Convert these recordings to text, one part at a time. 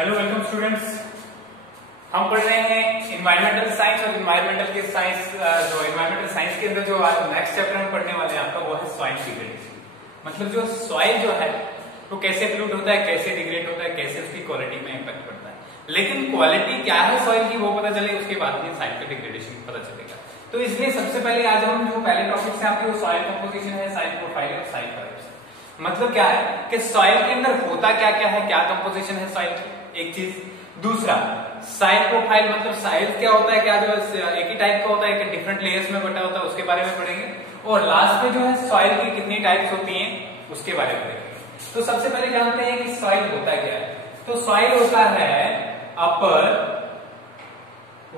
Hello welcome students. हम पढ़ रहे हैं इन्वायरमेंटल साइंस और इन्वायरमेंटल के साइंस जो इन्वायरमेंटल साइंस के अंदर जो आज नेक्स्ट चैप्टर हम पढ़ने वाले हैं आपका वो है सॉइल डिग्रेडेशन। मतलब जो सॉइल जो है वो कैसे पोल्यूट होता है, कैसे डिग्रेड होता है, कैसे उसकी क्वालिटी में इम्पैक्ट पड़ता है। लेकिन क्वालिटी क्या है सॉइल की वो पता चले उसके बाद में सॉइल का डिग्रेडेशन पता चलेगा। तो इसलिए सबसे पहले आज हम जो पहले टॉपिक से आपके वो सॉइल कंपोजिशन है, सॉइल प्रोफाइल और सॉइल करेक्शन। मतलब क्या है कि सॉइल के अंदर होता क्या क्या है, क्या कंपोजिशन है सॉइल की, एक चीज। दूसरा सॉइल प्रोफाइल, मतलब सॉइल क्या होता है, क्या जो एक ही टाइप का होता है कि डिफरेंट लेयर्स में बटा होता है, उसके बारे में पढ़ेंगे। और लास्ट में जो है सॉइल की कितनी टाइप्स होती हैं उसके बारे में पढ़ेंगे। तो सबसे पहले जानते हैं कि सॉइल होता क्या है। तो सॉइल होता है upper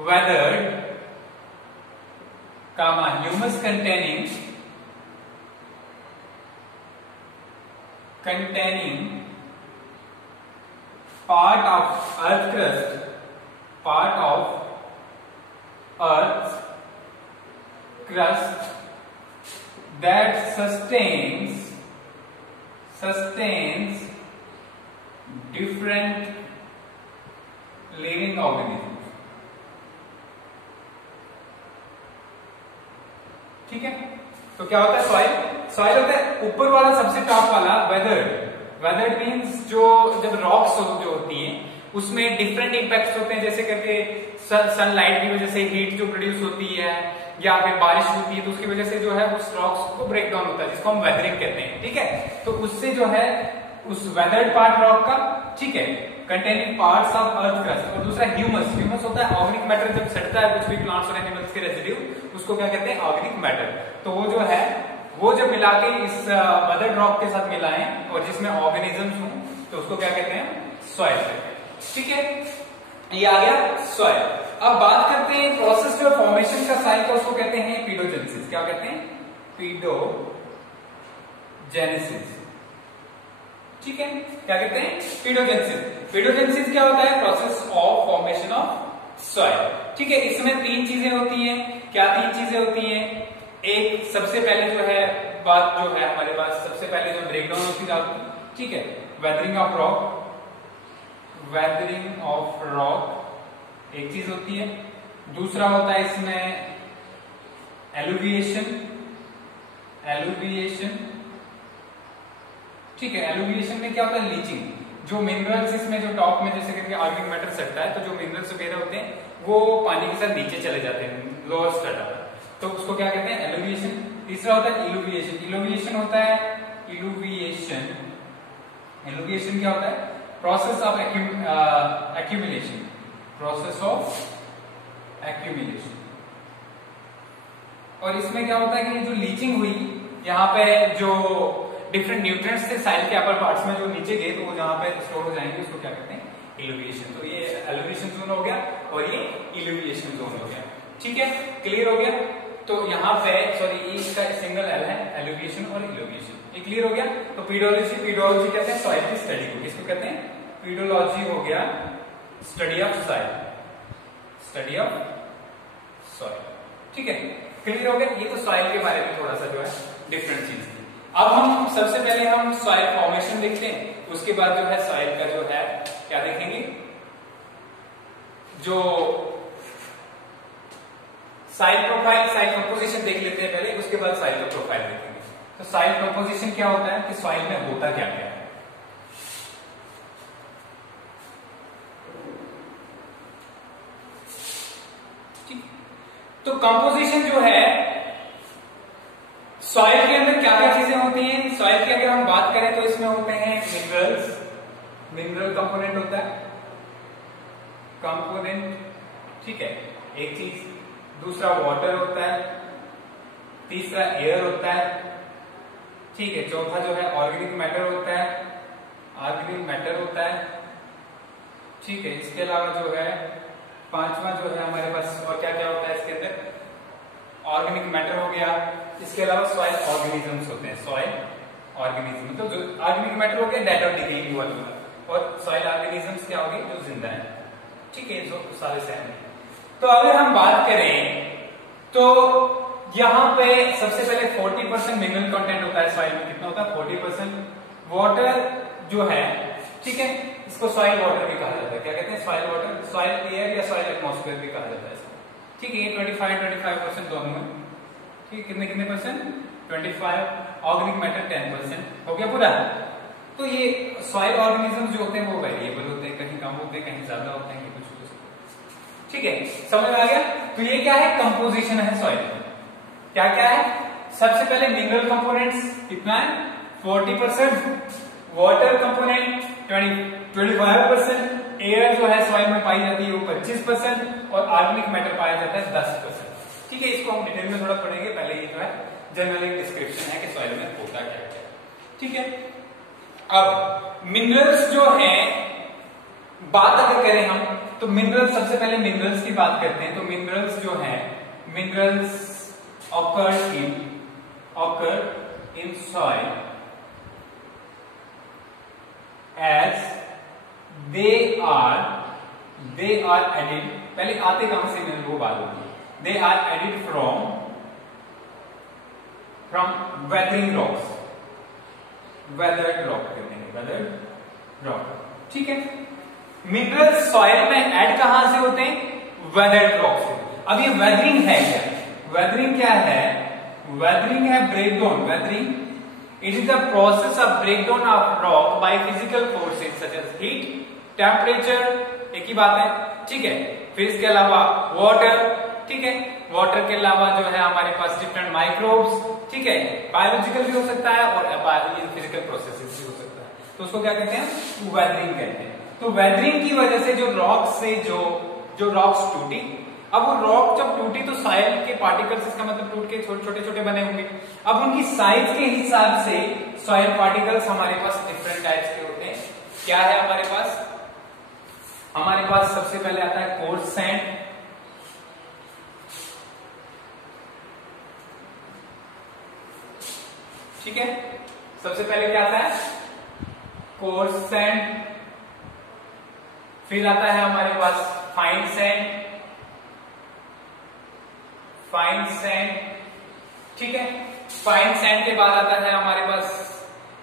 weathered comma humus containing part of earth's crust that sustains different living organisms। ठीक है, तो क्या होता है सॉइल? सॉइल होता है ऊपर वाला सबसे टॉप वाला वेदर्ड मींस जो जब रॉक्स जो होती हैं उसमें डिफरेंट इंपैक्ट्स होते हैं, जैसे करके सनलाइट की वजह से हीट जो प्रोड्यूस होती है या फिर बारिश होती है तो उसकी वजह से जो है उस रॉक्स को ब्रेक डाउन होता है, जिसको हम वेदरिंग कहते हैं। ठीक है, तो उससे जो है उस वेदर्ड पार्ट रॉक का, ठीक है, containing parts of earth crust. और दूसरा ह्यूमस होता है ऑर्गेनिक मैटर, जब सड़ता है कुछ भी प्लांट्स और एनिमल्स के रेजिड्यू उसको क्या कहते हैं, ऑर्गेनिक मैटर। तो वो जो है वो जब मिला के इस वेदर्ड रॉक के साथ मिलाएं और जिसमें ऑर्गेनिजम्स हों तो उसको क्या कहते हैं, सॉइल कहते हैं। ठीक है, ये आ गया सॉइल। अब बात करते हैं प्रोसेस जो फॉर्मेशन का सॉइल का, उसको कहते हैं पीडोजेनेसिस। क्या कहते हैं? पीडोजेनेसिस। ठीक है, क्या कहते हैं? पीडोजेनेसिस। पीडोजेनेसिस क्या होता है? Process of formation of soil. ठीक है, इसमें तीन चीजें होती हैं। क्या तीन चीजें होती हैं? एक सबसे पहले जो है बात जो है हमारे पास सबसे पहले जो ब्रेकडाउन होती है, ठीक है, वेदरिंग ऑफ रॉक एक चीज होती है। दूसरा होता है इसमें एलुविएशन। ठीक है, एलुविएशन में क्या होता है? लीचिंग। जो मिनरल्स इसमें जो टॉप में जैसे करके ऑर्गेनिक मैटर सड़ता है तो जो मिनरल्स वगैरह होते हैं वो पानी के साथ नीचे चले जाते हैं, लोअर स्ट्रेटा, तो उसको क्या कहते हैं? एलुविएशन। तीसरा होता है इलुविएशन। इलुविएशन होता है इलुविएशन क्या होता है? Process of accumulation. और इसमें क्या होता है कि जो लीचिंग हुई यहाँ पे जो डिफरेंट न्यूट्रिएंट्स थे सॉइल के अपर पार्ट्स में जो नीचे गए तो वो जहाँ पे स्टोर हो जाएंगे, उसको क्या कहते हैं? इलुविएशन। तो ये एलुविएशन जोन हो गया और ये इलुविएशन जोन हो गया। ठीक है, क्लियर हो गया? तो यहाँ पे सॉरी इसका सिंगल एल है, एलुविएशन और इलुविएशन। ये क्लियर हो गया? तो पीडोलॉजी कहते हैं सॉइल की स्टडी को। किसको कहते हैं? पीडोलॉजी हो गया स्टडी ऑफ सॉइल। ठीक है, क्लियर हो गया? ये तो सॉइल के बारे में थोड़ा सा जो है डिफरेंट चीज थी। अब हम सबसे पहले हम सॉइल फॉर्मेशन देखते हैं, उसके बाद जो है सॉइल का जो है क्या देखेंगे, जो सॉइल प्रोफाइल, सॉइल कंपोजिशन देख लेते हैं पहले, उसके बाद सॉइल का प्रोफाइल देखेंगे। तो सॉइल कंपोजिशन क्या होता है कि सॉइल में होता क्या क्या है। ठीक, तो कंपोजिशन जो है सॉइल के अंदर क्या क्या चीजें होती हैं। सॉइल की अगर हम बात करें तो इसमें होते हैं मिनरल कंपोनेंट होता है, ठीक है, एक चीज। दूसरा वाटर होता है, तीसरा एयर होता है, ठीक है, चौथा जो है ऑर्गेनिक मैटर होता है, ठीक है। इसके अलावा जो है पांचवा जो है हमारे पास और क्या क्या होता है इसके अंदर, ऑर्गेनिक मैटर हो गया। इसके अलावा सॉइल ऑर्गेनिजम्स होते हैं, सॉइल ऑर्गेनिज्म मतलब जो ऑर्गेनिक मैटर हो गया डेड और डिकेइंग वाला, और सॉइल ऑर्गेनिजम्स क्या हो गए, जो जिंदा है। ठीक है, जो सारे सेम है। तो अगर हम बात करें तो यहाँ पे सबसे पहले 40% मिनरल कंटेंट होता है सॉइल में। कितना होता है? 40%। वाटर जो है ठीक है, इसको सॉइल वाटर भी कहा जाता है। क्या कहते हैं? सॉइल वाटर, सॉइल एयर या सॉइल एटमॉस्फेयर भी कहा जाता है इसको। ठीक है, ये 25% दोनों है। ठीक है, कितने कितने परसेंट? 25। ऑर्गेनिक मैटर 10% हो गया पूरा। तो ये सॉइल ऑर्गेनिज्म जो होते हैं वो वेरिएबल होते हैं, कहीं कम होते हैं, कहीं ज्यादा होते हैं, कुछ हो सकता है। ठीक है, समझ में आ गया? तो ये क्या है? कंपोजिशन है सॉइल। क्या क्या है? सबसे पहले मिनरल कंपोनेंट्स कितना है? 40%, वाटर कंपोनेंट 25%, एयर जो है सॉइल में पाई जाती है वो 25% और ऑर्गेनिक मैटर पाया जाता है 10%। ठीक है, इसको हम डिटेल में थोड़ा पढ़ेंगे, पहले ये जो है जनरल एक डिस्क्रिप्शन है कि सॉइल में होता क्या है। ठीक है, अब मिनरल्स जो हैं, बात अगर करें हम तो मिनरल्स, सबसे पहले मिनरल्स की बात करते हैं। तो मिनरल्स जो हैं, minerals occur in soil as they are added, पहले आते कहां से मिनरल वो बात होती है। They are added from weathering rocks, weathered rock कहते हैं, weathered rock। ठीक है, मिनरल्स सॉइल में ऐड कहां से होते हैं? वेदर्ड रॉक से। अब ये वेदरिंग है क्या? वेदरिंग क्या है? वेदरिंग है breakdown. Weathering it is the process of breakdown of rock by physical forces such as heat, temperature, एक ही बात है। ठीक है, फिर इसके अलावा वाटर। ठीक है, वाटर के अलावा जो है हमारे पास डिफरेंट माइक्रोब्स। ठीक है, बायोलॉजिकल भी हो सकता है और फिजिकल प्रोसेसेस भी हो सकता है। तो उसको क्या कहते हैं? वेदरिंग कहते हैं। तो वेदरिंग की वजह से जो रॉक से जो रॉक्स टूटी, अब वो रॉक जब टूटी तो सॉइल के पार्टिकल्स, इसका मतलब टूट के छोटे छोटे बने होंगे। अब उनकी साइज के हिसाब से सॉइल पार्टिकल्स हमारे पास डिफरेंट टाइप्स के होते हैं। क्या है हमारे पास? हमारे पास सबसे पहले आता है कोर्स सैंड। ठीक है, सबसे पहले क्या आता है? Coarse sand. फिर आता है हमारे पास फाइन सैंड, फाइन सैंड। ठीक है, फाइन सैंड के बाद आता है हमारे पास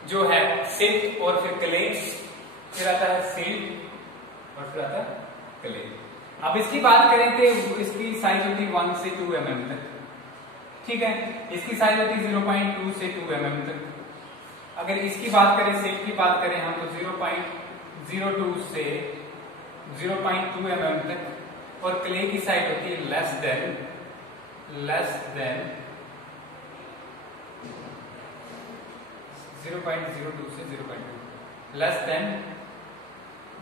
जो है सिल्ट और फिर क्ले। फिर आता है सिल्ट और फिर आता है क्ले। अब इसकी बात करें तो इसकी साइज होती है 1 से 2 mm तक। ठीक है, इसकी साइज होती है 0.2 से 2 mm तक। अगर इसकी बात करें, सिल्ट की बात करें हम, तो 0.02 से 0.2 mm तक। और क्ले की साइज होती है लेस देन 0.02 से 0.2, लेस देन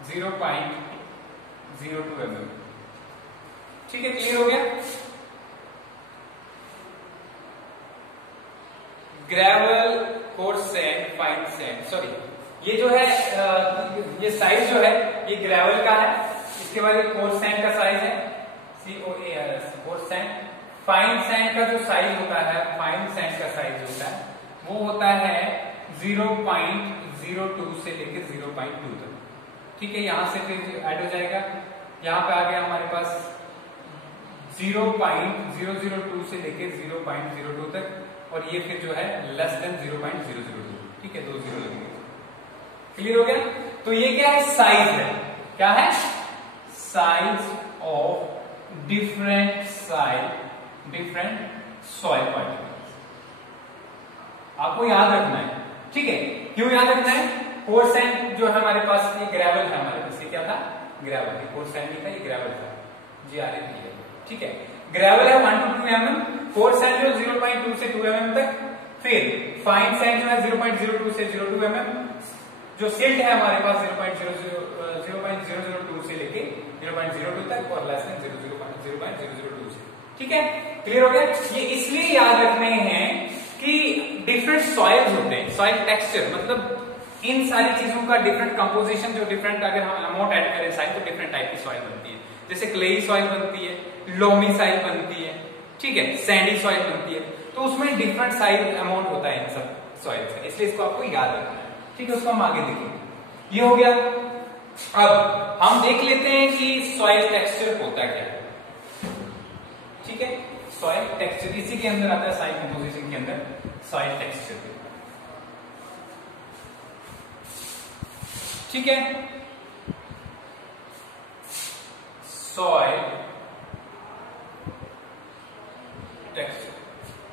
0.02 mm। ठीक है, क्लियर हो गया? Gravel, coarse sand, fine sand. Sorry, ये जो है ये साइज जो है ये ग्रेवल का है। इसके बाद ये कोर्स सैंड का साइज है COARS, coarse sand. Fine sand का जो साइज होता है, फाइन सैंड का साइज होता है वो होता है 0.02 से लेकर 0.2 तक। ठीक है, यहां से फिर ऐड हो जाएगा, यहां पे आ गया हमारे पास 0.002 से लेकर 0.02 तक। और ये फिर जो है लेस देन 0.002। ठीक है, 2 0 लगेंगे। क्लियर हो गया? तो ये क्या है? साइज है। क्या है? Size of different soil particles. आपको याद रखना है। ठीक है, क्यों याद रखना है? कोर्स सैंड जो है हमारे पास, ये ग्रेवल है हमारे पास। ये क्या था? ग्रेवल। कोर्स सैंड नहीं था, ये ग्रेवल था। GRAVL। ठीक है, ग्रेवल है 1 to 2 mm, कोर्स सैंड जो 0.2 से 2 mm तक। फिर फाइन सैंड जो है 0.02 से 0.2 mm। जो सिल्ट है हमारे पास 0.002 से लेके 0.02 तक और लेस देन 0.002 से। ठीक है, क्लियर हो गया? ये इसलिए याद रखने हैं कि डिफरेंट सॉइल्स होते हैं, सॉइल टेक्सचर, मतलब इन सारी चीजों का डिफरेंट कंपोजिशन, जो डिफरेंट, अगर हम अमाउंट ऐड करें साइल तो डिफरेंट टाइप की सॉइल बनती है। जैसे क्लेई सॉइल बनती है, लोमी सॉइल बनती है, ठीक है, सैंडी सॉइल बनती है। तो उसमें डिफरेंट साइज अमाउंट होता है इन सब सॉइल का, इसलिए इसको आपको याद रखना है। ठीक है, उसको हम आगे देखेंगे। ये हो गया। अब हम देख लेते हैं कि सॉइल टेक्सचर होता क्या है। ठीक है, सॉइल टेक्सचर इसी के अंदर आता है, सॉइल कंपोजिशन के अंदर सॉइल टेक्सचर। ठीक है, सॉइल टेक्सचर।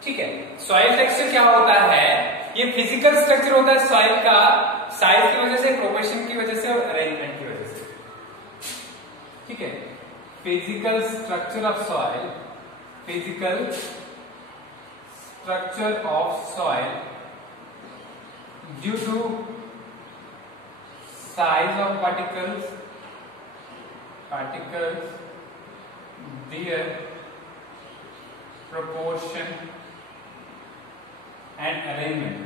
ठीक है, सॉइल टेक्सचर क्या होता है? ये फिजिकल स्ट्रक्चर होता है सॉइल का, साइज की वजह से, प्रोपोर्शन की वजह से और अरेंजमेंट की वजह से। ठीक है, physical structure of soil, physical structure of soil due to size of particles, their proportion and arrangement।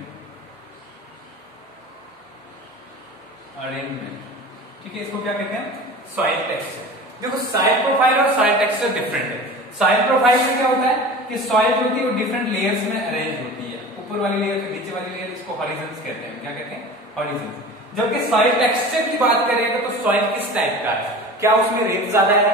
ठीक है, इसको क्या कहते हैं? Soil texture. देखो, सॉइल प्रोफाइल और सॉइल टेक्सचर डिफरेंट है। सॉइल प्रोफाइल में क्या होता है कि सॉइल जो होती है वो डिफरेंट लेयर्स में अरेंज होती है, ऊपर वाली लेयर से नीचे वाली लेयर, इसको हॉरिजॉन्स कहते हैं। क्या कहते हैं? हॉरिजॉन्स। जबकि सॉइल टेक्सचर की बात करेंगे तो सॉइल किस टाइप का है? क्या उसमें रेत ज्यादा है?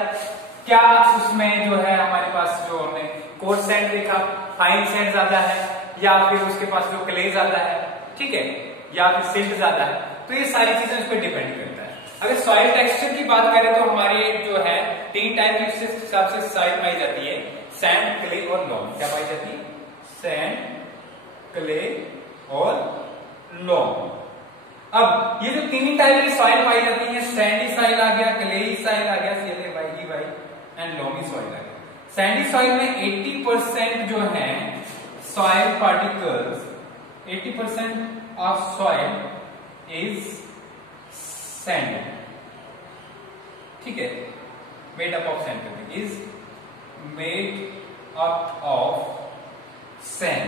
क्या उसमें जो है हमारे पास, जो हमने कोर्स सैंड देखा, फाइन सैंड ज्यादा है, या फिर उसके पास जो क्ले ज्यादा है, ठीक है, या फिर सिल्ट ज्यादा है? तो ये सारी चीजें उस पर डिपेंड करता है। अगर सॉइल टेक्सचर की बात करें तो हमारे जो है 3 टाइप के हिसाब से सॉइल पाई जाती है, सैंड, क्ले और लॉम। क्या पाई जाती है? सैंड, क्ले और लॉम। अब ये जो 3 टाइप की सॉइल पाई जाती है, सैंडी सॉइल आ गया, क्लेई सॉइल आ गया, CLAY एंड लॉमी सॉइल आ गया। सैंडी सॉइल में 80% जो है soil particles, 80% of soil is sand. ठीक है, made up of sand, is made up of sand.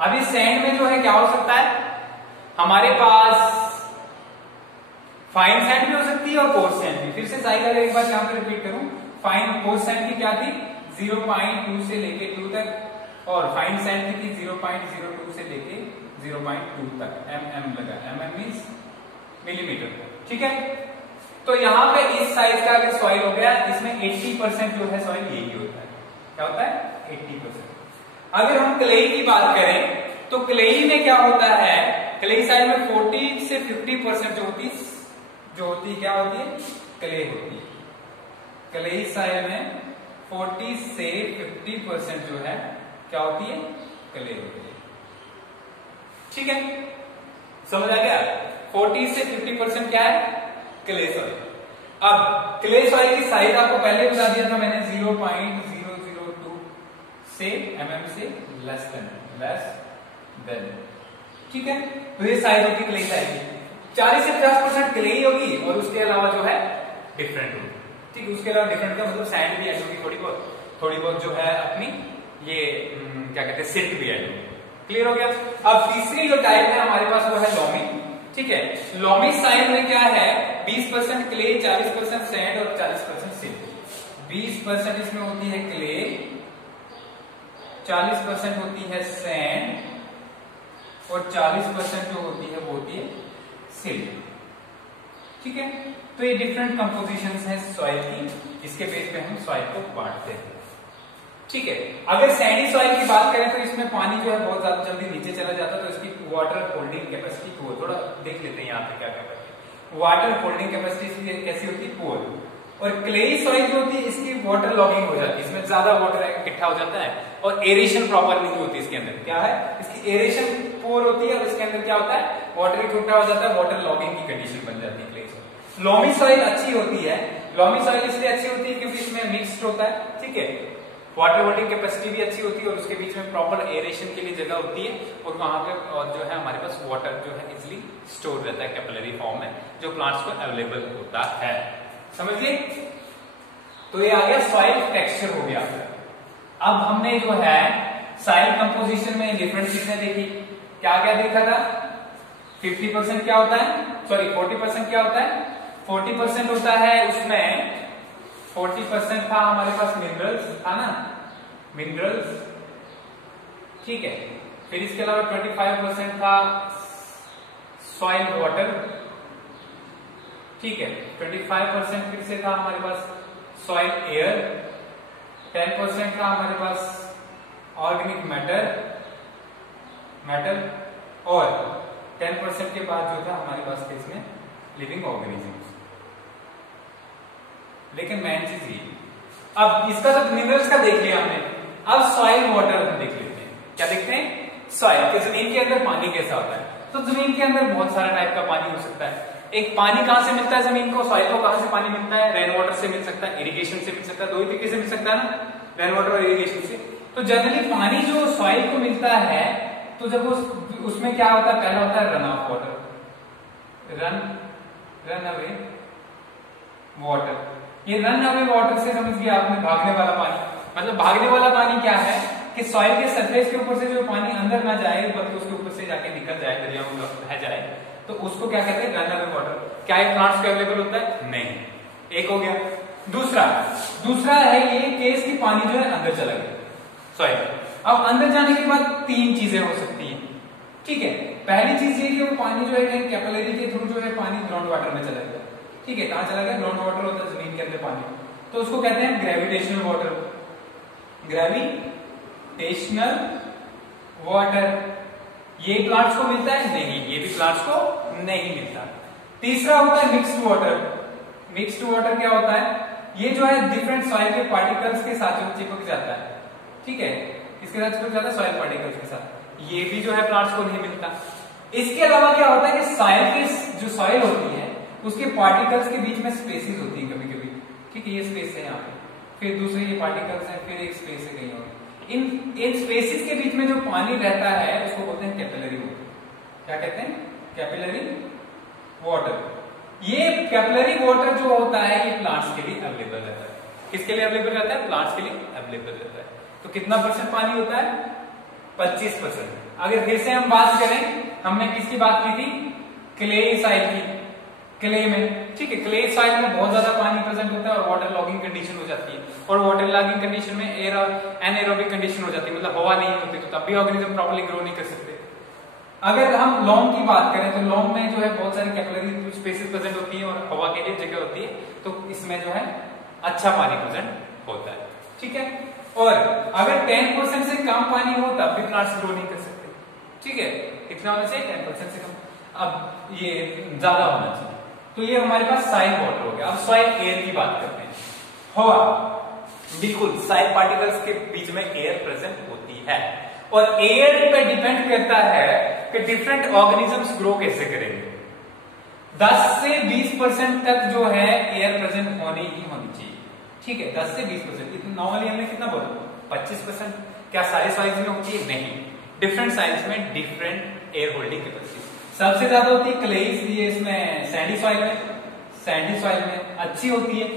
अभी सैंड में जो है क्या हो सकता है? हमारे पास फाइन सैंड भी हो सकती है और कोर्स सैंड भी। फिर से साइज अगर एक बार यहां पर रिपीट करूं, फाइन कोर्स सैंड की क्या थी? 0.2 से लेके 2 तक, और फाइन सैंड की 0.02 से लेके 0.2 तक। mm लगा, mm मींस मिलीमीटर। ठीक है, तो यहां पे इस साइज का अगर सॉइल हो गया, इसमें 80% जो है सॉइल यही होता है। क्या होता है? 80%। अगर हम क्लेई की बात करें तो क्लेई में क्या होता है? क्लेई सॉइल में 40 से 50% जो होती क्या होती है? क्ले होती है। क्लेई सॉइल में 40 से 50% जो है क्या होती है? क्ले होती है। ठीक है, समझ आ गया? 40 से 50% क्या है? Clay soil. अब क्ले सॉइल की साइज आपको पहले बता दिया था मैंने, 0.002 से mm से लेस देन। ठीक है, तो ये साइज होगी क्ले सॉइल की। 40 से 50% क्ले ही होगी और उसके अलावा जो है डिफरेंट होगी। ठीक है, उसके अलावा डिफरेंट का मतलब सैंड भी ऐड होगी, थोड़ी बहुत जो है अपनी ये क्या कहते हैं, सिल्ट भी ऐड होगी। क्लियर हो गया? अब तीसरी जो टाइप है हमारे पास वो है लॉमी। ठीक है, लॉमी सॉइल में क्या है? 20% क्ले, 40% सैंड और 40% सिल्ट। 20% इसमें होती है क्ले, 40% होती है सैंड और 40% जो होती है वो होती है सिल्ट। ठीक है, तो ये डिफरेंट कंपोजिशंस हैं सॉइल की, इसके बेस पे हम सॉइल को बांटते हैं। ठीक है, अगर सैंडी सॉइल की बात करें तो इसमें पानी जो है बहुत ज्यादा जल्दी नीचे चला जाता है, तो इसकी वाटर होल्डिंग कैपेसिटी पुअर। थोड़ा देख लेते हैं यहाँ पे क्या क्या करते हैं। वाटर होल्डिंग कैपेसिटी कैसी होती है? पुअर। और क्लेई सॉइल जो होती है इसकी वाटर लॉगिंग हो जाती है, इसमें ज्यादा वाटर इकट्ठा हो जाता है और एरेशन प्रॉपर नहीं होती इसके अंदर। क्या है? इसकी एरेशन पुअर होती है और इसके अंदर क्या होता है? वाटर इकट्ठा हो जाता है, वाटर लॉगिंग की कंडीशन बन जाती है क्लेई सॉइल। लॉमी सॉइल अच्छी होती है। लॉमी सॉइल इसलिए अच्छी होती है क्योंकि इसमें मिक्स्ड होता है। ठीक है, वाटर होल्डिंग कैपेसिटी भी अच्छी होती है और उसके बीच में प्रॉपर एरेशन के लिए जगह होती है, और वहां पे जो है हमारे पास वाटर जो है इजिली स्टोर रहता है कैपिलरी फॉर्म में, जो प्लांट्स को अवेलेबल होता है। समझिए, तो ये आ गया सॉइल टेक्सचर हो गया। अब हमने जो है सॉइल कंपोजिशन में डिफरेंट चीजें देखी। क्या क्या देखा था? 50% क्या होता है? सॉरी 40% क्या होता है? 40% होता है उसमें 40% था हमारे पास मिनरल्स, था ना, मिनरल्स। ठीक है, फिर इसके अलावा 25% था सॉइल वाटर। ठीक है, 25% फिर से था हमारे पास सॉइल एयर। 10% था हमारे पास ऑर्गेनिक मैटर और 10% के बाद जो था हमारे पास इसमें लिविंग ऑर्गेनिजम्स। लेकिन मेन चीज ये, अब इसका तो मिनरल्स का देख लिया हमने, अब सॉइल वाटर हम देख लेते हैं। क्या देखते हैं? सॉइल के जमीन के अंदर पानी कैसा होता है। तो जमीन के अंदर बहुत सारा टाइप का पानी हो सकता है। एक पानी कहां से मिलता है जमीन को, सॉइल को कहां से पानी मिलता है? रेन वाटर से मिल सकता है, इरिगेशन से मिल सकता है, दो ही तरीके से मिल सकता है ना, रेन वाटर और इरिगेशन से। तो जनरली पानी जो सॉइल को मिलता है, तो जब उसमें क्या होता है, पहला होता है run of water, run away water. ये रन अवे वाटर से समझ गया आपने, भागने वाला पानी। मतलब भागने वाला पानी क्या है कि सॉइल के सरफेस के ऊपर से जो पानी अंदर ना जाए बल्कि उसके ऊपर से जाके निकल जाए, दरियाओं में बह जाए, तो उसको क्या कहते हैं? Run away water. क्या ये प्लांट्स को अवेलेबल होता है? नहीं। एक हो गया। दूसरा है ये केस कि पानी जो है अंदर चला गया सॉइल। अब अंदर जाने के बाद तीन चीजें हो सकती हैं, ठीक है। पहली चीज ये कि वो पानी जो है कैपिलरी के थ्रू जो है पानी ग्राउंड वाटर में चला गया, ठीक है। कहां चला गया? ग्राउंड वाटर होता है जमीन के अंदर पानी, तो उसको कहते हैं ग्रेविटेशनल वाटर। ग्रेविटेशनल वाटर ये प्लांट्स को मिलता है? नहीं, ये भी प्लांट्स को नहीं मिलता। तीसरा होता है मिक्स्ड वाटर। मिक्स्ड वाटर क्या होता है? ये जो है डिफरेंट सॉइल के पार्टिकल्स के साथ चिपक जाता है, ठीक है। किसके साथ चिपक जाता है? सॉइल पार्टिकल्स के साथ। ये भी जो है प्लांट्स को नहीं मिलता। इसके अलावा क्या होता है कि सॉइल की जो सॉइल होती है उसके पार्टिकल्स के बीच में स्पेसेस होती है कभी कभी, ठीक है। ये स्पेस है यहाँ पे, फिर दूसरे ये पार्टिकल्स है, फिर एक स्पेस है कहीं और। इन स्पेसेस के बीच में जो पानी रहता है उसको बोलते हैं कैपिलरी वाटर। क्या कहते हैं? Capillary water. ये कैपिलरी वाटर जो होता है ये प्लांट्स के लिए अवेलेबल रहता है। किसके लिए अवेलेबल रहता है? प्लांट्स के लिए अवेलेबल रहता है। तो कितना परसेंट पानी होता है? 25%। अगर फिर से हम बात करें, हमने किसकी बात की थी? क्ले सॉइल की। क्ले में, ठीक है, क्ले सॉइल में बहुत ज्यादा पानी प्रेजेंट होता है और वाटर लॉगिंग कंडीशन हो जाती है। और वाटर लॉगिंग कंडीशन में एनाएरोबिक कंडीशन हो जाती है, मतलब हवा नहीं होती, तो तब भी ऑर्गेनिज्म प्रॉपर्ली ग्रो नहीं कर सकते। अगर हम लॉन्ग की बात करें तो लॉन्ग में जो है बहुत सारी कैपिलरी स्पेसेस प्रेजेंट होती है और हवा के लिए जगह होती है, तो इसमें जो है अच्छा पानी प्रेजेंट होता है, ठीक है। और अगर 10% से कम पानी हो तब भी प्लांट्स ग्रो नहीं कर सकते, ठीक है। कितना होना चाहिए? 10% से कम। अब ये ज्यादा होना चाहिए। तो ये हमारे पास सॉइल वाटर हो गया। अब सॉइल एयर की बात करते हैं। हवा, बिल्कुल, सॉइल पार्टिकल्स के बीच में एयर प्रेजेंट होती है और एयर पे डिपेंड करता है कि डिफरेंट ऑर्गेनिजम्स ग्रो कैसे करेंगे। 10 से 20% तक जो है एयर प्रेजेंट होनी ही होनी चाहिए, ठीक है। 10 से 20%। नॉर्मली हमने कितना बोला? 25%। क्या सारे सॉइल्स में होती है? नहीं, डिफरेंट सॉइल्स में डिफरेंट एयर होल्डिंग कैपेसिटी। सबसे ज्यादा होती है क्लेइस, ये इसमें सैंडी सॉइल में अच्छी होती है,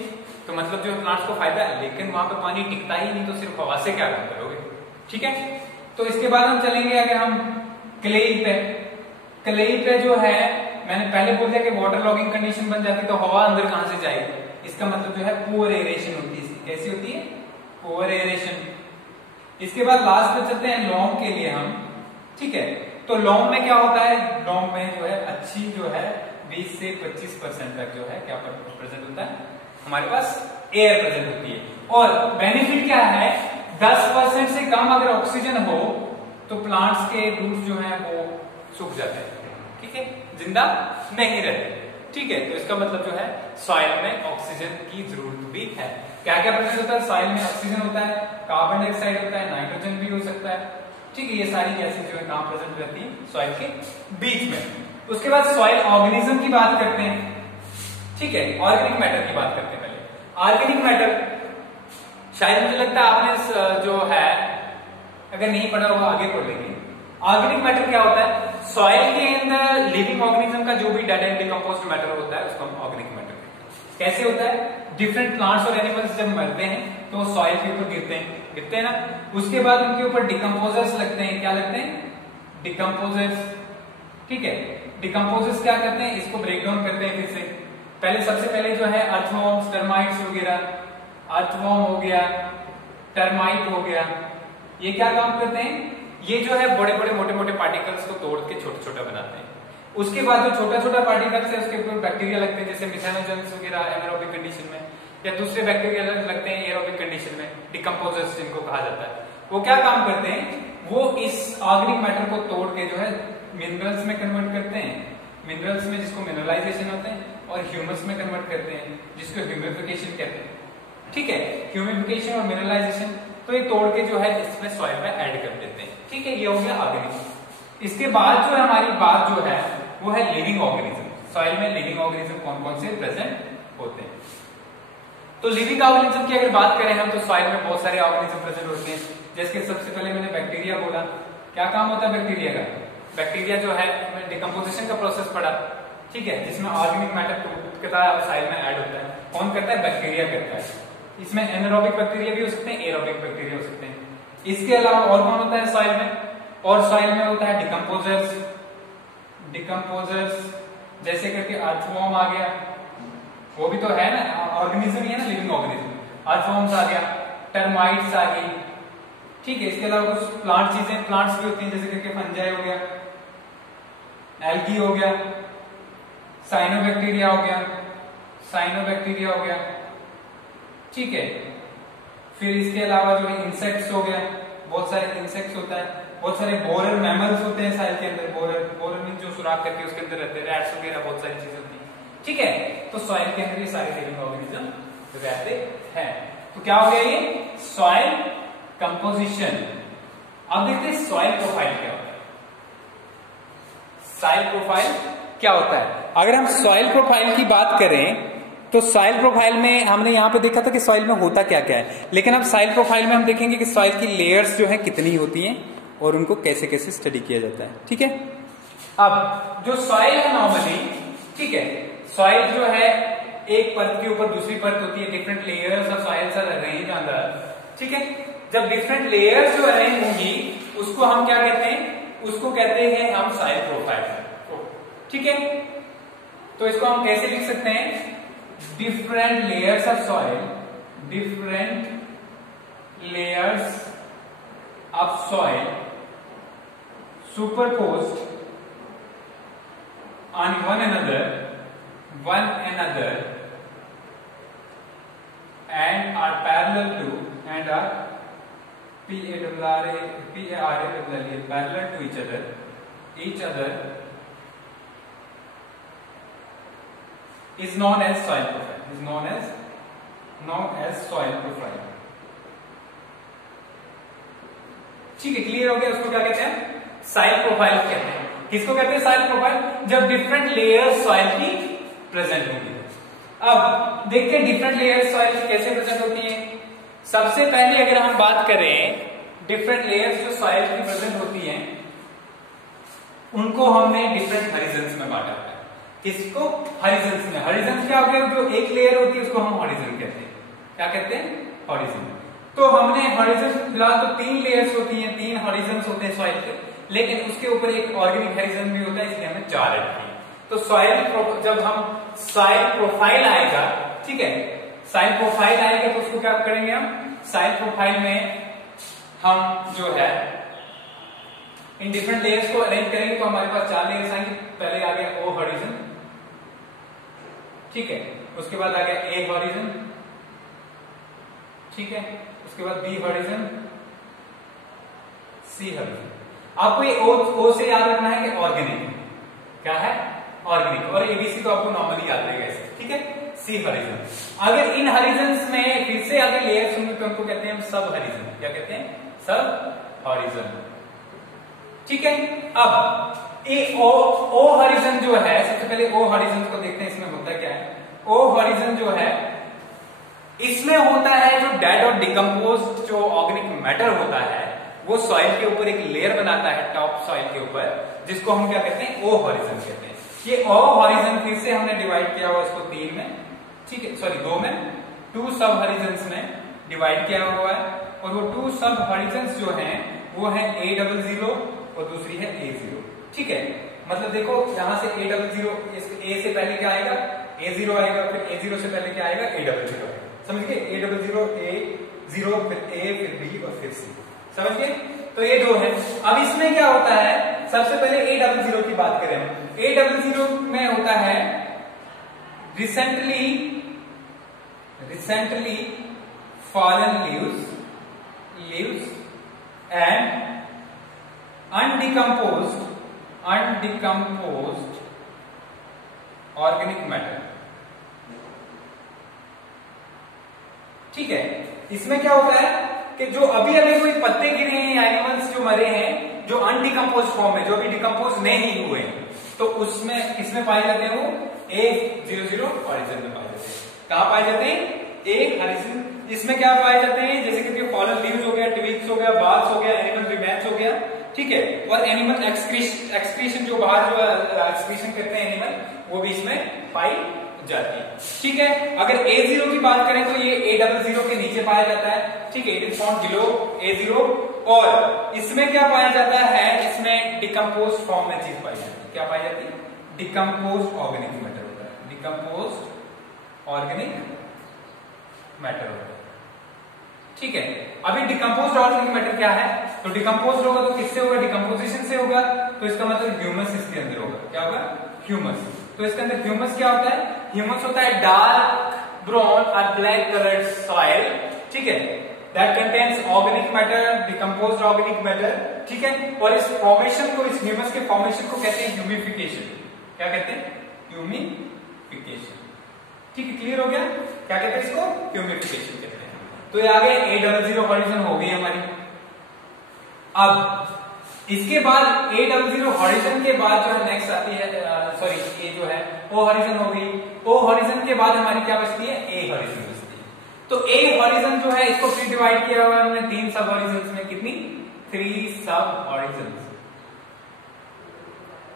तो मतलब जो प्लांट्स को फायदा है। लेकिन वहां पे पानी टिकता ही नहीं, तो सिर्फ हवा से क्या काम करोगे, ठीक है। तो इसके बाद हम चलेंगे अगर हम क्लेई पे जो है, मैंने पहले बोल दिया कि वाटर लॉगिंग कंडीशन बन जाती है, तो हवा अंदर कहां से जाएगी? इसका मतलब जो है पुअर एरेशन होती है। कैसी होती है? Poor aeration. इसके बाद लास्ट पे चलते हैं लॉन्ग के लिए हम, ठीक है। तो लॉन्ग में क्या होता है? लॉन्ग में जो है अच्छी जो है 20 से 25% तक जो है क्या प्रेजेंट होता है? हमारे पास एयर प्रेजेंट होती है। और बेनिफिट क्या है? 10% से कम अगर ऑक्सीजन हो तो प्लांट्स के रूट्स जो है वो सूख जाते हैं, ठीक है, जिंदा नहीं रहते, ठीक है। तो इसका मतलब जो है सॉइल में ऑक्सीजन की जरूरत भी है। क्या क्या प्रेजेंट होता है सॉइल में? ऑक्सीजन होता है, कार्बन डाइऑक्साइड होता है, नाइट्रोजन भी हो सकता है, ठीक है। ये सारी गैसें जो है कहां प्रेजेंट रहती है? सॉइल के बीच में। उसके बाद सॉइल ऑर्गेनिज्म की बात करते हैं, ठीक है। ऑर्गेनिक मैटर की बात करते हैं पहले। ऑर्गेनिक मैटर शायद मुझे लगता है आपने जो है अगर नहीं पढ़ा होगा आगे पढ़ लेंगे। ऑर्गेनिक मैटर क्या होता है? सॉइल के अंदर लिविंग ऑर्गेनिज्म का जो भी डेड एंड डिकम्पोज्ड मैटर होता है उसको हम ऑर्गेनिक मैटर कहते हैं। कैसे होता है? डिफरेंट प्लांट्स और एनिमल्स जब मरते हैं तो सॉइल के ऊपर गिरते हैं ना, उसके बाद उनके ऊपर डिकम्पोजर्स लगते हैं। क्या लगते हैं? डिकम्पोजर्स, ठीक है। डिकम्पोजर्स क्या करते हैं? इसको ब्रेक डाउन करते हैं। फिर से सबसे पहले जो है अर्थवॉर्म्स, टर्माइट्स वगैरह, अर्थवॉर्म हो गया, टर्माइट हो गया, ये क्या काम करते हैं? ये जो है बड़े बड़े मोटे मोटे पार्टिकल्स को तोड़ के छोटा छोटा बनाते हैं। उसके बाद जो छोटा छोटा पार्टिकल्स है उसके ऊपर बैक्टीरिया लगते हैं, जैसे मिथेनोजेंस वगैरह एनारोबिक कंडीशन में, या दूसरे बैक्टीरिया लगते हैं एरोबिक कंडीशन में, डिकम्पोजर्स जिनको कहा जाता है। वो क्या काम करते हैं? वो इस ऑर्गेनिक मैटर को तोड़ के जो है मिनरल्स में कन्वर्ट करते हैं। मिनरल्स में जिसको मिनरलाइजेशन होते हैं, और ह्यूमस में कन्वर्ट करते हैं, जिसको ह्यूमिफिकेशन कहते हैं। ठीक है, ह्यूमिफिकेशन और मिनरलाइजेशन, तो ये तोड़ के जो है इसमें सॉइल में ऐड कर देते हैं। ठीक है, ये हो गया ऑर्गेनिज्म। इसके बाद जो है हमारी बात जो है वो है लिविंग ऑर्गेनिज्म। सॉइल में लिविंग ऑर्गेनिज्म कौन कौन से प्रेजेंट होते हैं? तो लिविंग ऑर्गेनिज्म की अगर बात करें हम, तो सॉइल में बहुत सारे ऑर्गेनिज्म प्रेजेंट होते हैं। जैसे सबसे पहले मैंने बैक्टीरिया बोला, क्या काम होता है बैक्टीरिया का? बैक्टीरिया जो है डिकम्पोजिशन का प्रोसेस पढ़ा, ठीक है, जिसमें ऑर्गेनिक मैटर सॉइल में ऐड होता है। कौन करता है? बैक्टीरिया करता है। इसमें एनारोबिक बैक्टीरिया भी हो सकते हैं, एरोबिक बैक्टीरिया हो सकते हैं। इसके अलावा और कौन होता है सॉइल में? और सॉइल में होता है डिकम्पोजर्स जैसे करके अर्थवॉर्म आ गया, वो भी तो है ना, ऑर्गेनिज्म ही है ना, लिविंग ऑर्गेनिज्म। अर्थवॉर्म्स आ गया, टर्माइट्स आ गई। ठीक है, इसके अलावा कुछ प्लांट चीजें, प्लांट्स भी होती हैं, जैसे करके फंजाई हो गया, एल्गी हो गया, साइनोबैक्टीरिया हो गया। ठीक है, फिर इसके अलावा जो है इंसेक्ट्स हो गया, बहुत सारे इंसेक्ट्स होता है, बहुत सारे बोरर मैमल्स होते हैं सॉइल के अंदर। बोरर मीन जो सुराख करके उसके अंदर रहते हैं, रैट्स वगैरह, बहुत सारी चीजें होती हैं। ठीक है, तो सॉइल के अंदर ये सारे लिविंग ऑर्गेनिज्म रहते हैं। तो क्या हो गया ये सॉइल कंपोजिशन। अब देखते हैं सॉइल प्रोफाइल क्या होता है। सॉइल प्रोफाइल क्या होता है? अगर हम सॉइल प्रोफाइल की बात करें तो सॉइल प्रोफाइल में हमने यहां पे देखा था कि सॉइल में होता क्या क्या है, लेकिन अब सॉइल प्रोफाइल में हम देखेंगे कि सॉइल की लेयर्स जो है कितनी होती हैं और उनको कैसे कैसे स्टडी किया जाता है। ठीक है, अब जो सॉइल है नॉर्मली, ठीक है, सॉइल जो है एक परत के ऊपर दूसरी परत होती है, different layers of soils are arranged on the. ठीक है, जब डिफरेंट लेयर्स जो अरेंज होंगी उसको हम क्या कहते हैं? उसको कहते हैं हम सॉइल प्रोफाइल। ठीक है, तो इसको हम कैसे लिख सकते हैं? Different layers of soil, different layers of soil superposed on one another and are parallel to and are parallel to each other is known as soil profile. ठीक है, क्लियर हो गया? उसको क्या कहते हैं? सॉइल प्रोफाइल कहते हैं। किसको कहते हैं सॉइल प्रोफाइल? जब डिफरेंट लेयर्स सॉइल की प्रेजेंट होगी। अब देखते हैं डिफरेंट लेयर्स सॉइल की कैसे प्रेजेंट होती हैं। सबसे पहले अगर हम बात करें डिफरेंट लेयर्स जो सॉइल की प्रेजेंट होती हैं, उनको हमने डिफरेंट हॉरिजन्स में बांटा है। किसको? हॉरिजन्स में। हॉरिजन्स क्या हो गया? जो एक लेयर होती है उसको हम हॉरिजन कहते हैं। क्या कहते हैं? हॉरिजन। तो हमने हॉरिजन फिलहाल तो 3 लेयर्स होती हैं, 3 हॉरिजन्स होते हैं सॉइल के, लेकिन उसके ऊपर एक ऑर्गेनिक हॉरिजन भी होता है, इसलिए हमने 4 ऐड किए। तो सॉइल, जब हम सॉइल प्रोफाइल आएगा, ठीक है, सॉइल प्रोफाइल आएगा तो उसको क्या करेंगे हम? सॉइल प्रोफाइल में हम जो है इन डिफरेंट लेयर्स को अरेंज करेंगे तो हमारे पास 4 लेयर्स आएंगे। पहले आ गया ओ हॉरिजन, ठीक है, उसके बाद आ गया ए हॉरिजन, ठीक है, उसके बाद बी हॉरिजन, सी हॉरिजन। आपको ये ओ से याद रखना है कि ऑर्गेनिक क्या है? ऑर्गेनिक। और एबीसी तो आपको नॉर्मली याद रहेगा ऐसे, ठीक है। सी हॉरिजन। अगर इन हॉरिजन्स में फिर से अगर लेयर्स होंगे तो उनको कहते हैं हम सब हॉरिजन। क्या कहते हैं? सब हॉरिजन, ठीक है। अब ओ हॉरिजन जो है, सबसे पहले ओ हॉरिजन को देखते हैं, इसमें होता क्या है। ओ हॉरिजन जो है, इसमें होता है जो डेड और डिकम्पोज जो ऑर्गेनिक मैटर होता है, वो सॉइल के ऊपर एक लेयर बनाता है टॉप सॉइल के ऊपर, जिसको हम क्या कहते हैं? ओ हॉरिजन कहते हैं। ये ओ हॉरिजन फिर से हमने डिवाइड किया हुआ इसको 3 में, ठीक है, सॉरी 2 में, 2 सब हॉरिजन्स में डिवाइड किया हुआ है। और वो 2 सब हॉरिजन्स जो हैं वो है A00 और दूसरी है A0, ठीक है। मतलब देखो यहां से A00, A से पहले क्या आएगा? A0 आएगा, फिर A0 से पहले क्या आएगा? A00 आएगा। समझ गए? A00, A0, फिर A, फिर B और फिर C, समझ गए? तो ये 2 है। अब इसमें क्या होता है, सबसे पहले A00 की बात करें हम। A00 में होता है recently fallen leaves and undecomposed organic matter, ठीक है, इसमें क्या होता है कि जो अभी अभी कोई पत्ते गिरे हैं, एनिमल्स जो मरे हैं, जो अनडिकम्पोज फॉर्म है, जो अभी डिकम्पोज नहीं हुए, तो उसमें किसमें पाए जाते हैं? वो A00 हॉरिजन में पाए जाते हैं। कहां पाए जाते हैं? A horizon. इसमें क्या पाए जाते हैं? जैसे कि फॉलन लीव्स हो गया, ट्विग्स हो गया, बार्क्स हो गया, एनिमल रिमेन्स हो गया, ठीक है, और एनिमल एक्सक्रीशन जो बाहर जो एक्सक्रीशन करते हैं एनिमल, वो भी इसमें पाई जाती है। ठीक है, अगर A0 की बात करें तो ये A00 के नीचे पाया जाता है, ठीक है, it is found below A0। और इसमें क्या पाया जाता है? इसमें डिकम्पोज फॉर्म में चीज पाई जाती है। क्या पाई जाती है? डिकम्पोज ऑर्गेनिक मैटर होता है, डिकम्पोज ऑर्गेनिक मैटर होता है। ठीक है, अभी डिकम्पोज ऑर्गेनिक मैटर क्या है? तो डिकम्पोज होगा तो किससे होगा? डिकम्पोजिशन से होगा, तो इसका मतलब ह्यूमस इसके अंदर होगा। क्या होगा? ह्यूमस। तो इसके अंदर ह्यूमस क्या होता है? ह्यूमस होता है डार्क ब्राउन और ब्लैक कलर्ड सॉइल, ठीक है, that contains organic matter, decomposed organic matter, ठीक है। और इस फॉर्मेशन को, इस ह्यूमस के फॉर्मेशन को कहते हैं ह्यूमिफिकेशन। क्या कहते हैं? ह्यूमिफिकेशन। ठीक है, क्लियर हो गया? क्या कहते हैं इसको? ह्यूमिफिकेशन कहते हैं। तो ये आगे A00 हॉरिजन हो गई हमारी। अब इसके बाद A00 हॉरिजन के बाद जो है नेक्स्ट आती है, सॉरी, ये जो है O हॉरिजन हो गई। O हॉरिजन के बाद हमारी क्या बचती है? A हॉरिजन बचती है। तो A हॉरिजन जो है इसको फिर डिवाइड किया हुआ है हमने 3 सब हॉरिजन में। कितनी? 3 सब हॉरिजन।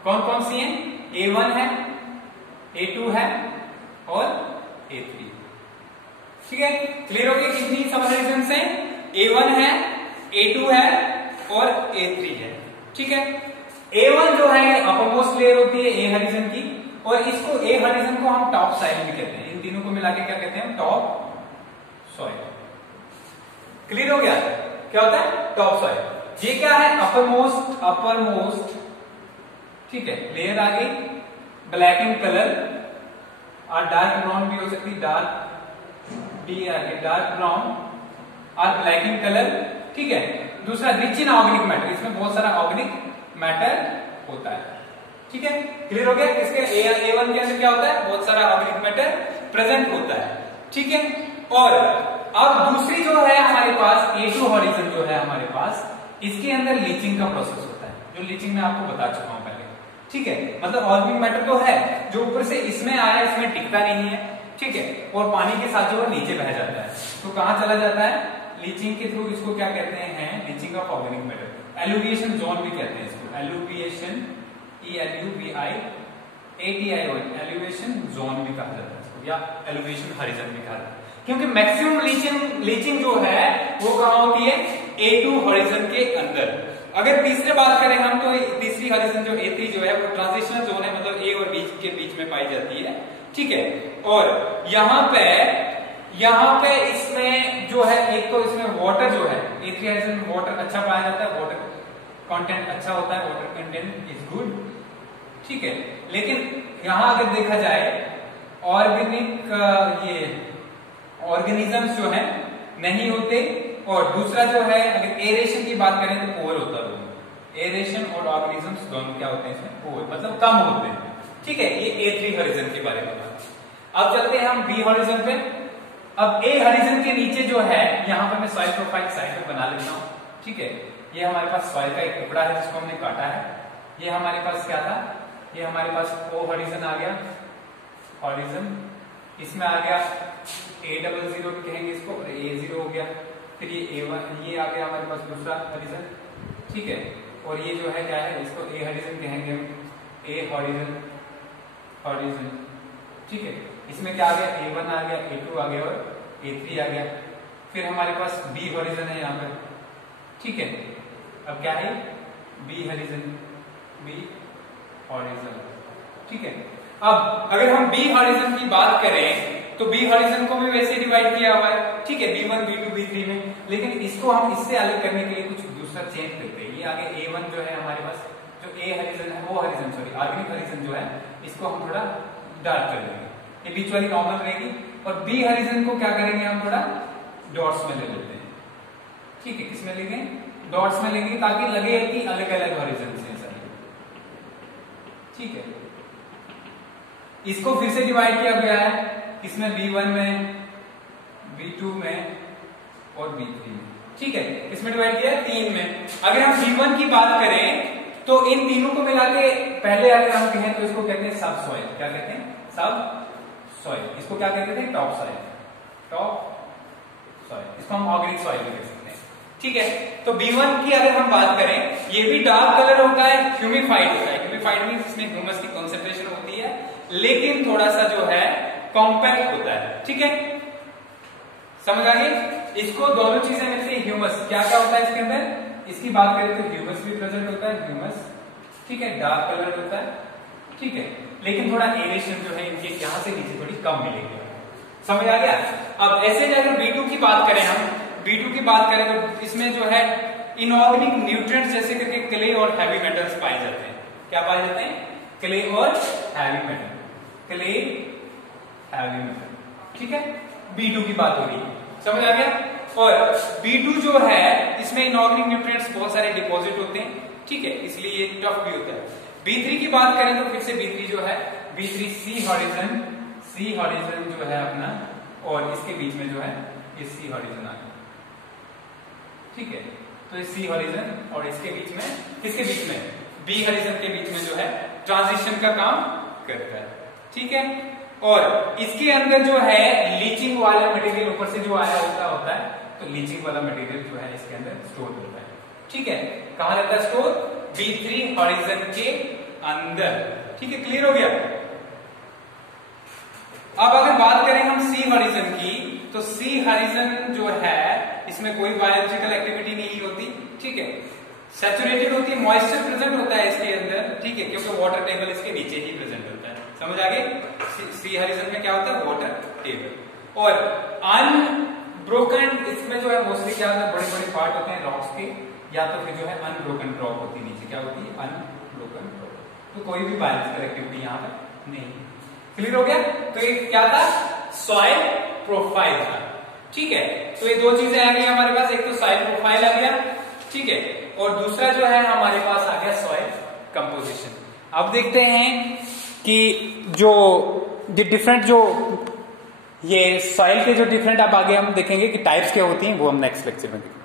कौन कौन सी हैं? A1 है, A2 है और A3। ठीक है, क्लियर हो गया? कितनी सब हॉरिजन है? A1 है, A2 है और A3 है। ठीक है, A1 जो है अपरमोस्ट लेयर होती है A हॉरिजन की, और इसको A हॉरिजन को हम टॉप सॉइल भी कहते हैं। इन तीनों को मिला के क्या कहते हैं? Top soil. क्लियर हो गया? क्या होता है? Top soil. ये क्या है? अपरमोस्ट, अपरमोस्ट, ठीक है, लेयर आ गई, ब्लैक इन कलर और डार्क ब्राउन भी हो सकती है, डार्क डी आ गई, डार्क ब्राउन और ब्लैक इन कलर, ठीक है। दूसरा रिच इन ऑर्गेनिक मैटर, इसमें बहुत सारा ऑर्गेनिक मैटर होता है। ठीक है, क्लियर हो गया? इसके A1 के अंदर क्या होता है? बहुत सारा ऑर्गेनिक मैटर प्रेजेंट होता है। ठीक है, और अब दूसरी जो है हमारे पास A2 हॉरिजन जो है हमारे पास, इसके अंदर लीचिंग का प्रोसेस होता है, जो लीचिंग मैं आपको बता चुका हूं पहले। ठीक है, मतलब ऑर्गेनिक मैटर तो है जो ऊपर से इसमें आया, इसमें टिकता नहीं है, ठीक है, और पानी के साथ जो है नीचे बह जाता है, तो कहां चला जाता है? लीचिंग के थ्रू। इसको क्या कहते हैं? Leaching of organic matter. Eluviation zone भी कहते हैं इसको, एलुविएशन, ELUVIATION, एलुविएशन जोन भी कहा जाता है इसको, या एलुविएशन हॉरिजन भी कहा जाता है, क्योंकि मैक्सिमम लीचिंग जो है वो कहां होती है? A2 हॉरिजन के अंदर। अगर तीसरे बात करें हम, तो तीसरी हॉरिजन जो A3 जो है वो ट्रांजिशनल जोन है, मतलब A और B के बीच में पाई जाती है। ठीक है, और यहाँ पे इसमें जो है, एक तो इसमें वाटर जो है A3 हॉरिजन में वाटर अच्छा पाया जाता है, वाटर कंटेंट अच्छा होता है, वाटर कंटेंट इज गुड। ठीक है, लेकिन यहाँ अगर देखा जाए ऑर्गेनिक ये ऑर्गेनिजम्स जो है नहीं होते, और दूसरा जो है अगर एरेशन की बात करें तो पुअर होता है दोनों। एरेशन और ऑर्गेनिजम्स दोनों क्या होते हैं इसमें? पुअर, मतलब कम होते हैं। ठीक है, ये A3 हॉरिजन के बारे में बात। अब चलते हैं हम B हॉरिजन पे। अब A हॉरिजन के नीचे जो है, यहाँ पे मैं सॉइल प्रोफाइल साइड पे बना लेता हूँ। ठीक है, ये हमारे पास सॉइल का एक टुकड़ा है जिसको हमने काटा है। ये हमारे पास क्या था? ये हमारे पास O हॉरिजन आ गया, हॉरिजन, इसमें आ गया A00 कहेंगे इसको, और A0 हो गया, फिर ये A1, ये आ गया हमारे पास दूसरा हॉरिजन। ठीक है, और ये जो है क्या है? इसको A हॉरिजन कहेंगे, A हॉरिजन, हॉरिजन। ठीक है, इसमें क्या आ गया? A1 आ गया, A2 आ गया और A3 आ गया। फिर हमारे पास B हॉरिजन है यहाँ पर। ठीक है, अब क्या है? B horizon, B horizon. ठीक है, अब अगर हम B हॉरिजन की बात करें तो B हॉरिजन को भी वैसे डिवाइड किया हुआ है। ठीक है, B1, B2, B3 में, लेकिन इसको हम इससे अलग करने के लिए कुछ दूसरा चेंज करते हैं। ये आगे A1 जो है हमारे पास, जो A हॉरिजन है, वो हॉरिजन, सॉरी, ऑर्गेनिक हॉरिजन जो है, इसको हम थोड़ा डार्क कर देंगे, ये बीच वाली नॉर्मल रहेगी, और B हॉरिजन को क्या करेंगे? हम थोड़ा डॉट्स में ले लेते हैं। ठीक है, किसमें लेंगे? डॉट्स में लेंगे, ताकि लगे कि अलग अलग हॉरिजन से सारी। ठीक है, इसको फिर से डिवाइड किया गया है, इसमें B1 में, B2 में और B3 में, ठीक है। इसमें डिवाइड किया 3 में। अगर हम B1 की बात करें तो इन तीनों को मिला के पहले अगर हम कहें तो इसको कहते हैं सब सॉइल। क्या कहते हैं? सब सॉइल। इसको क्या कहते थे? Top soil. टॉप सॉइल, इसको हम ऑर्गेनिक सॉइल भी कह सकते हैं, ठीक है। तो B1 की अगर हम बात करें, ये भी डार्क कलर होता है, ह्यूमिफाइड होता है। ह्यूमिफाइड मींस इसमें ह्यूमस की कंसंट्रेशन होती है, लेकिन थोड़ा सा जो है कॉम्पैक्ट होता है, ठीक है। समझ आ गई? इसको दोनों चीजें मिलती है। ह्यूमस क्या क्या होता है इसके अंदर? इसकी बात करें तो ह्यूमस भी प्रेजेंट होता है, ह्यूमस, ठीक है, डार्क कलर होता है, ठीक है, लेकिन थोड़ा एरेशन जो है इनके यहां से नीचे थोड़ी कम मिलेगी। समझ आ गया? अब ऐसे अगर B2 की बात करें, हम B2 की बात करें तो इसमें जो है इनऑर्गेनिक न्यूट्रिएंट्स जैसे करके क्ले और हैवी मेटल्स पाए जाते हैं। क्या पाए जाते हैं? क्ले और heavy metal. Clay, heavy metal, ठीक है। B2 की बात हो रही है, समझ आ गया? और B2 जो है इसमें इनऑर्गेनिक न्यूट्रिएंट्स बहुत सारे डिपॉजिट होते हैं, ठीक है, इसलिए ये टफ भी होता है। B3 की बात करें तो फिर से B3 जो है, B3 सी हॉरिजन जो है अपना, और इसके बीच में जो है ये सी हॉरिजन आ गया, ठीक है। तो ये सी हॉरिजन और इसके बीच में, किसके बीच में? बी हॉरिजन के बीच में जो है ट्रांजिशन का काम करता है, ठीक है। और इसके अंदर जो है लीचिंग वाला मटेरियल ऊपर से जो आया होता है, तो लीचिंग वाला मटेरियल जो है इसके अंदर स्टोर होता है, ठीक है। कहां रहता है स्टोर? B3 हॉरिजन के अंदर, ठीक है। क्लियर हो गया? अब अगर बात करें हम सी हॉरिजन की, तो सी हॉरिजन जो है इसमें कोई बायोलॉजिकल एक्टिविटी नहीं होती, ठीक है। सैचुरेटेड होती है, मॉइस्चर प्रेजेंट होता है इसके अंदर, ठीक है, क्योंकि वाटर टेबल इसके नीचे ही प्रेजेंट होता है। समझ आ गई? सी हॉरिजन में क्या होता है? Water table. और अनब्रोकन, इसमें जो है मोस्टली क्या होता है, बड़े बड़े पार्ट होते हैं रॉक्स के, या तो फिर जो है अनब्रोकन ड्रॉप होती है नीचे। क्या होती है? Unbroken drop. तो कोई भी बायोलॉजिकल एक्टिविटी यहाँ पर नहीं। क्लियर हो गया? तो ये क्या था? सॉइल प्रोफाइल था, ठीक है। तो ये दो चीजें आ गई हमारे पास, एक तो सॉइल प्रोफाइल आ गया, ठीक है, और दूसरा जो है हमारे पास आ गया सॉइल कंपोजिशन। अब देखते हैं कि जो डिफरेंट जो ये सॉइल के जो डिफरेंट, अब आगे हम देखेंगे कि टाइप्स क्या होती हैं, वो हम नेक्स्ट लेक्चर में देखेंगे।